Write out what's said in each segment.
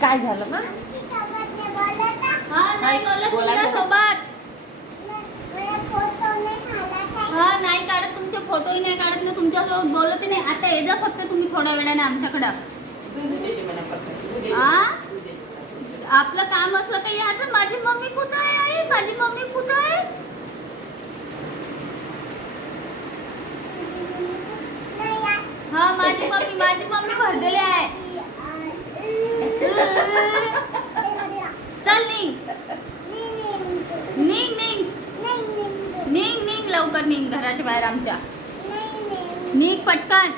काय झालं ना? हा नाही बोलत बोलायचं. तुमच्यासोबत. हा नाही काढत तुमचे फोटोही नाही काढत ना तुमच्यासोबत बोलत नाही. आता ये जा फक्त तुम्ही थोड्या वेळाने आमच्याकडं. दूध देते मला फक्त. दूध देते. आ? दूध देते. आपलं काम असलं का याचं माझी मम्मी कुठं आहे आई माझी मम्मी कुठं आहे. हा माझी मम्मी भरलेली आहे. चल निघ निघ निघ निघ निघ लवकर निघ घराच्या बाहेर आमच्या. निघ पटकन.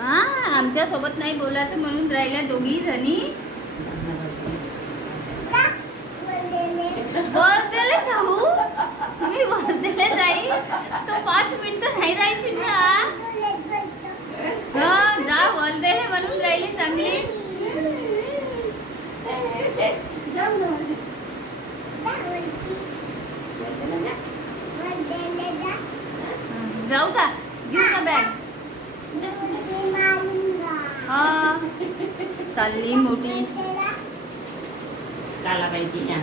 हा आमच्या सोबत नाही बोलायचं म्हणून राहिल्या दोघी जणी. वर्धेला जाऊ मी वर्धेला जाईल तो 5 मिनिटं नाही राहायची ना. हा जा वर्धेला म्हणून राहिली चांगली. जाऊ का घेऊ का बॅग. हा चालली मोठी. काला पाहिजे ना.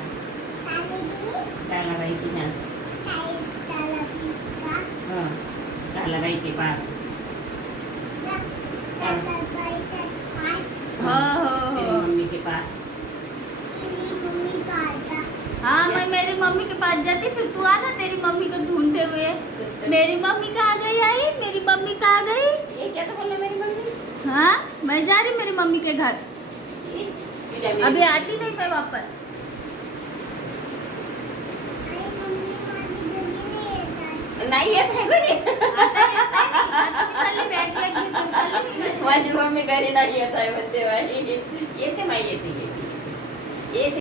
काला पाहिजे ना. हाँ, काला बाई के पास. हो हो तेरी हो मम्मी के पास. हाँ मैं मेरी मम्मी के पास जाती फिर तू आना तेरी मम्मी को ढूंढते हुए. मेरी मम्मी कहाँ गई आई मेरी मम्मी कहाँ गई. ये क्या तो बोला मेरी मम्मी. हाँ मैं जा रही मेरी मम्मी के घर. तुझ्या मेरी- अभी आती नहीं मैं वापस. नाही येत आहे गं ते. आता येत नाही. आता मी चालली बॅग घेऊन चालली मी माझी. माझी मम्मी घरी नाही येत आहे म्हणते बाई. येते माई येते येते. येते